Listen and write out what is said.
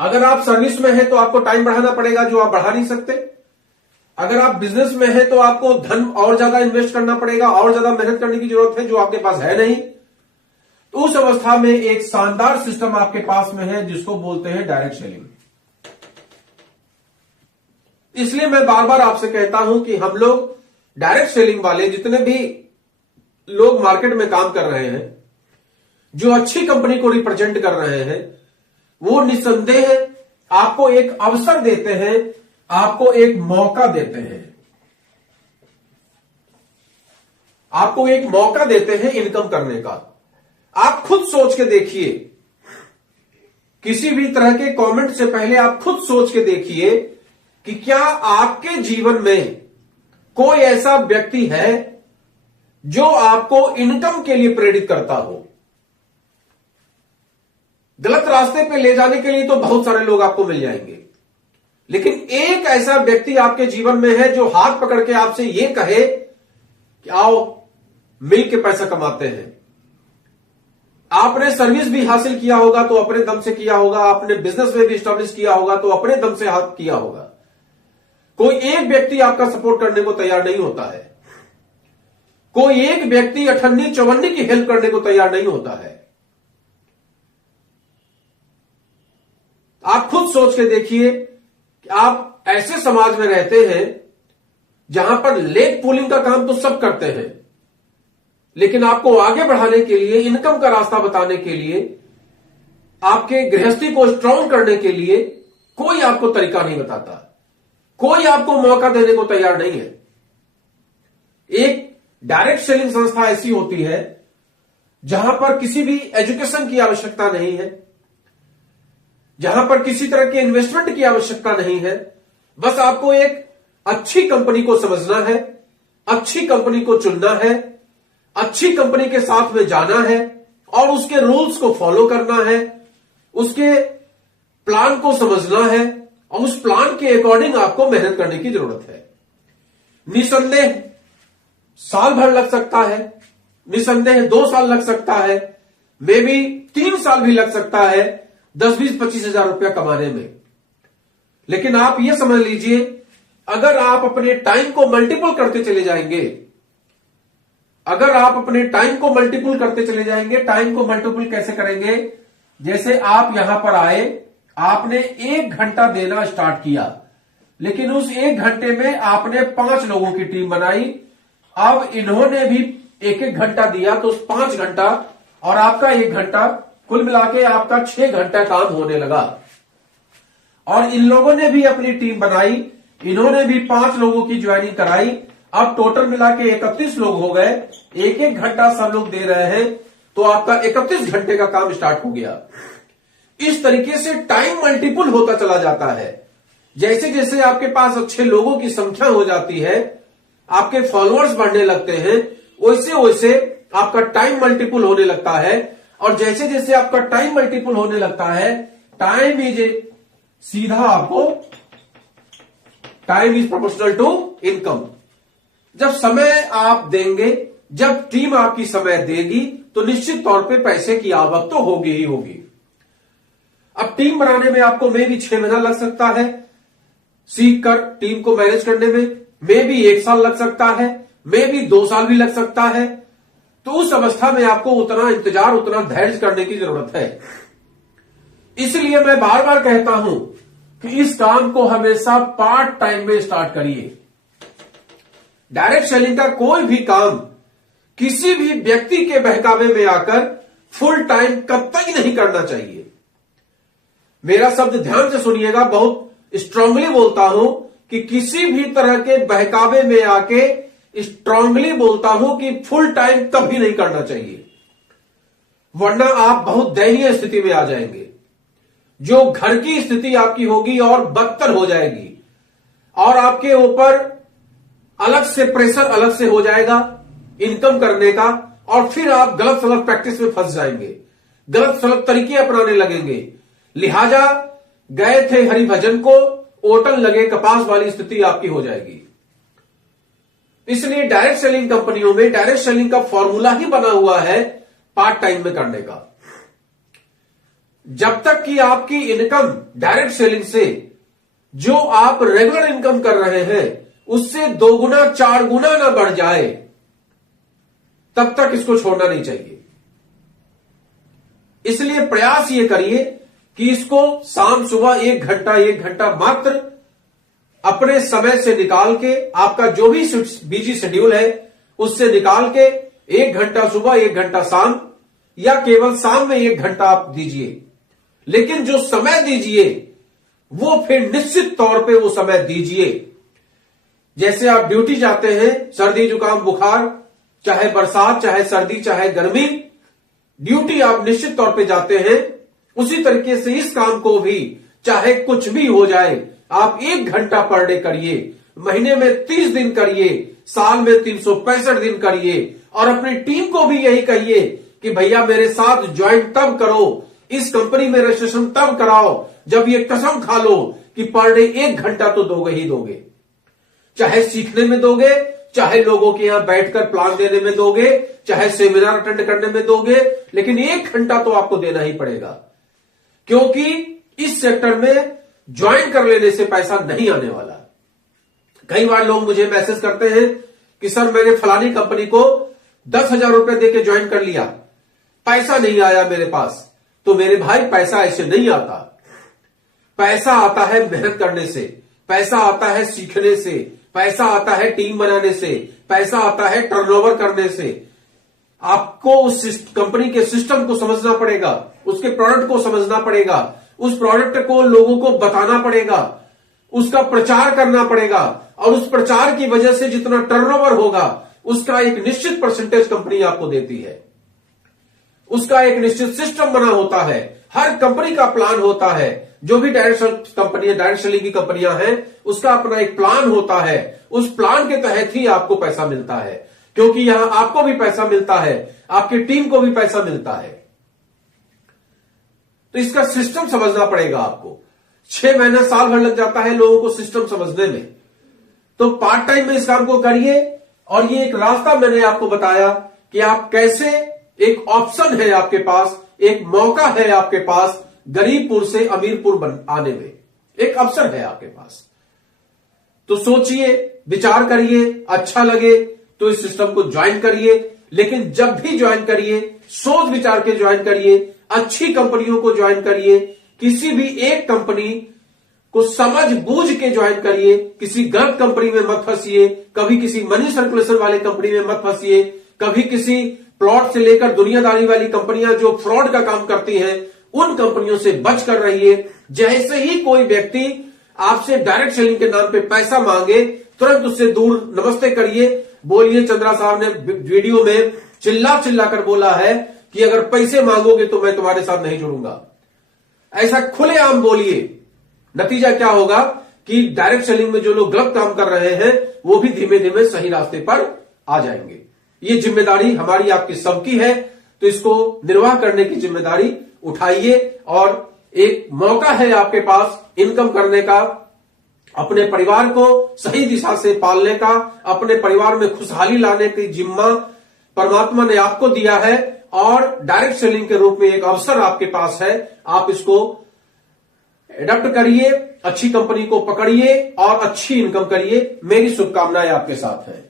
अगर आप सर्विस में हैं तो आपको टाइम बढ़ाना पड़ेगा, जो आप बढ़ा नहीं सकते। अगर आप बिजनेस में हैं तो आपको धन और ज्यादा इन्वेस्ट करना पड़ेगा, और ज्यादा मेहनत करने की जरूरत है, जो आपके पास है नहीं। तो उस अवस्था में एक शानदार सिस्टम आपके पास में है जिसको बोलते हैं डायरेक्ट सेलिंग। इसलिए मैं बार बार आपसे कहता हूं कि हम लोग डायरेक्ट सेलिंग वाले जितने भी लोग मार्केट में काम कर रहे हैं, जो अच्छी कंपनी को रिप्रेजेंट कर रहे हैं, वो निसंदेह आपको एक अवसर देते हैं, आपको एक मौका देते हैं, आपको एक मौका देते हैं इनकम करने का। आप खुद सोच के देखिए, किसी भी तरह के कमेंट से पहले आप खुद सोच के देखिए कि क्या आपके जीवन में कोई ऐसा व्यक्ति है जो आपको इनकम के लिए प्रेरित करता हो। गलत रास्ते पे ले जाने के लिए तो बहुत सारे लोग आपको मिल जाएंगे, लेकिन एक ऐसा व्यक्ति आपके जीवन में है जो हाथ पकड़ के आपसे यह कहे कि आओ मिल के पैसा कमाते हैं। आपने सर्विस भी हासिल किया होगा तो अपने दम से किया होगा, आपने बिजनेस में भी स्टैब्लिश किया होगा तो अपने दम से हाथ किया होगा। कोई एक व्यक्ति आपका सपोर्ट करने को तैयार नहीं होता है, कोई एक व्यक्ति 58-54 की हेल्प करने को तैयार नहीं होता है। आप खुद सोच के देखिए कि आप ऐसे समाज में रहते हैं जहां पर लेग पुलिंग का काम तो सब करते हैं, लेकिन आपको आगे बढ़ाने के लिए, इनकम का रास्ता बताने के लिए, आपके गृहस्थी को स्ट्रांग करने के लिए कोई आपको तरीका नहीं बताता, कोई आपको मौका देने को तैयार नहीं है। एक डायरेक्ट सेलिंग संस्था ऐसी होती है जहां पर किसी भी एजुकेशन की आवश्यकता नहीं है, जहां पर किसी तरह के इन्वेस्टमेंट की आवश्यकता नहीं है। बस आपको एक अच्छी कंपनी को समझना है, अच्छी कंपनी को चुनना है, अच्छी कंपनी के साथ में जाना है और उसके रूल्स को फॉलो करना है, उसके प्लान को समझना है और उस प्लान के अकॉर्डिंग आपको मेहनत करने की जरूरत है। निसंदेह साल भर लग सकता है, निसंदेह 2 साल लग सकता है, मे बी 3 साल भी लग सकता है 10-20-25 हजार रुपया कमाने में। लेकिन आप यह समझ लीजिए, अगर आप अपने टाइम को मल्टीपल करते चले जाएंगे, अगर आप अपने टाइम को मल्टीपल करते चले जाएंगे, टाइम को मल्टीपल कैसे करेंगे? जैसे आप यहां पर आए, आपने 1 घंटा देना स्टार्ट किया, लेकिन उस 1 घंटे में आपने 5 लोगों की टीम बनाई। अब इन्होंने भी 1-1 घंटा दिया तो 5 घंटा और आपका 1 घंटा, कुल मिला के आपका 6 घंटा काम होने लगा। और इन लोगों ने भी अपनी टीम बनाई, इन्होंने भी 5 लोगों की ज्वाइनिंग कराई। अब टोटल मिला के 31 लोग हो गए, 1-1 घंटा सब लोग दे रहे हैं, तो आपका 31 घंटे का काम स्टार्ट हो गया। इस तरीके से टाइम मल्टीपल होता चला जाता है। जैसे जैसे आपके पास अच्छे लोगों की संख्या हो जाती है, आपके फॉलोअर्स बढ़ने लगते हैं, वैसे वैसे आपका टाइम मल्टीपल होने लगता है। और जैसे जैसे आपका टाइम मल्टीपल होने लगता है, टाइम इज सीधा आपको, time is proportional to income. जब समय आप देंगे, जब टीम आपकी समय देगी, तो निश्चित तौर पे पैसे की आवक तो होगी ही होगी। अब टीम बनाने में आपको मे भी 6 महीना लग सकता है, सीख कर टीम को मैनेज करने में मे भी 1 साल लग सकता है, मे भी 2 साल भी लग सकता है। तो उस अवस्था में आपको उतना इंतजार, उतना धैर्य करने की जरूरत है। इसलिए मैं बार बार कहता हूं कि इस काम को हमेशा पार्ट टाइम में स्टार्ट करिए। डायरेक्ट सेलिंग का कोई भी काम किसी भी व्यक्ति के बहकावे में आकर फुल टाइम कतई नहीं करना चाहिए। मेरा शब्द ध्यान से सुनिएगा, बहुत स्ट्रांगली बोलता हूं कि किसी भी तरह के बहकावे में आके स्ट्रांगली बोलता हूं कि फुल टाइम कभी नहीं करना चाहिए, वरना आप बहुत दयनीय स्थिति में आ जाएंगे। जो घर की स्थिति आपकी होगी और बदतर हो जाएगी, और आपके ऊपर अलग से प्रेशर अलग से हो जाएगा इनकम करने का, और फिर आप गलत सलत प्रैक्टिस में फंस जाएंगे, गलत सलत तरीके अपनाने लगेंगे। लिहाजा गए थे हरि भजन को, ओटन लगे कपास वाली स्थिति आपकी हो जाएगी। इसलिए डायरेक्ट सेलिंग कंपनियों में डायरेक्ट सेलिंग का फॉर्मूला ही बना हुआ है पार्ट टाइम में करने का। जब तक कि आपकी इनकम डायरेक्ट सेलिंग से जो आप रेगुलर इनकम कर रहे हैं उससे 2 गुना 4 गुना ना बढ़ जाए, तब तक इसको छोड़ना नहीं चाहिए। इसलिए प्रयास ये करिए कि इसको शाम सुबह 1 घंटा मात्र अपने समय से निकाल के, आपका जो भी बिजी शेड्यूल है उससे निकाल के 1 घंटा सुबह 1 घंटा शाम, या केवल शाम में 1 घंटा आप दीजिए। लेकिन जो समय दीजिए वो फिर निश्चित तौर पे वो समय दीजिए। जैसे आप ड्यूटी जाते हैं, सर्दी जुकाम बुखार, चाहे बरसात चाहे सर्दी चाहे गर्मी, ड्यूटी आप निश्चित तौर पे जाते हैं, उसी तरीके से इस काम को भी चाहे कुछ भी हो जाए आप 1 घंटा पर डे करिए। महीने में 30 दिन करिए, साल में 365 दिन करिए, और अपनी टीम को भी यही कहिए कि भैया मेरे साथ ज्वाइन तब करो, इस कंपनी में रजिस्ट्रेशन तब कराओ जब ये कसम खा लो कि पर डे 1 घंटा तो दोगे ही दोगे। चाहे सीखने में दोगे, चाहे लोगों के यहां बैठकर प्लान देने में दोगे, चाहे सेमिनार अटेंड करने में दोगे, लेकिन 1 घंटा तो आपको देना ही पड़ेगा। क्योंकि इस सेक्टर में ज्वाइन कर लेने से पैसा नहीं आने वाला। कई बार लोग मुझे मैसेज करते हैं कि सर मैंने फलानी कंपनी को 10,000 रुपए देके ज्वाइन कर लिया, पैसा नहीं आया मेरे पास। तो मेरे भाई, पैसा ऐसे नहीं आता। पैसा आता है मेहनत करने से, पैसा आता है सीखने से, पैसा आता है टीम बनाने से, पैसा आता है टर्नओवर करने से। आपको उस कंपनी के सिस्टम को समझना पड़ेगा, उसके प्रोडक्ट को समझना पड़ेगा, उस प्रोडक्ट को लोगों को बताना पड़ेगा, उसका प्रचार करना पड़ेगा, और उस प्रचार की वजह से जितना टर्नओवर होगा उसका एक निश्चित परसेंटेज कंपनी आपको देती है। उसका एक निश्चित सिस्टम बना होता है, हर कंपनी का प्लान होता है। जो भी डायरेक्ट सेलिंग की कंपनियां हैं उसका अपना एक प्लान होता है, उस प्लान के तहत ही आपको पैसा मिलता है। क्योंकि यहां आपको भी पैसा मिलता है, आपकी टीम को भी पैसा मिलता है। तो इसका सिस्टम समझना पड़ेगा आपको। 6 महीना साल भर लग जाता है लोगों को सिस्टम समझने में। तो पार्ट टाइम में इस काम को करिए, और ये एक रास्ता मैंने आपको बताया कि आप कैसे, एक ऑप्शन है आपके पास, एक मौका है आपके पास गरीबपुर से अमीरपुर आने में, एक अवसर है आपके पास। तो सोचिए, विचार करिए, अच्छा लगे तो इस सिस्टम को ज्वाइन करिए। लेकिन जब भी ज्वाइन करिए सोच विचार के ज्वाइन करिए, अच्छी कंपनियों को ज्वाइन करिए। किसी भी एक कंपनी को समझ बूझ के ज्वाइन करिए, किसी गलत कंपनी में मत फंसिए, कभी किसी मनी सर्कुलेशन वाले कंपनी में मत फंसिए, कभी किसी प्लॉट से लेकर दुनियादारी वाली कंपनियां जो फ्रॉड का काम करती हैं उन कंपनियों से बच कर रहिए। जैसे ही कोई व्यक्ति आपसे डायरेक्ट सेलिंग के नाम पे पैसा मांगे तुरंत उससे दूर नमस्ते करिए। बोलिए, चंद्रा साहब ने वीडियो में चिल्ला कर बोला है कि अगर पैसे मांगोगे तो मैं तुम्हारे साथ नहीं जुड़ूंगा। ऐसा खुलेआम बोलिए। नतीजा क्या होगा कि डायरेक्ट सेलिंग में जो लोग गलत काम कर रहे हैं वो भी धीमे धीमे सही रास्ते पर आ जाएंगे। ये जिम्मेदारी हमारी आपकी सबकी है, तो इसको निर्वाह करने की जिम्मेदारी उठाइए। और एक मौका है आपके पास इनकम करने का, अपने परिवार को सही दिशा से पालने का, अपने परिवार में खुशहाली लाने की जिम्मा परमात्मा ने आपको दिया है, और डायरेक्ट सेलिंग के रूप में एक अवसर आपके पास है। आप इसको एडॉप्ट करिए, अच्छी कंपनी को पकड़िए और अच्छी इनकम करिए। मेरी शुभकामनाएं आपके साथ है।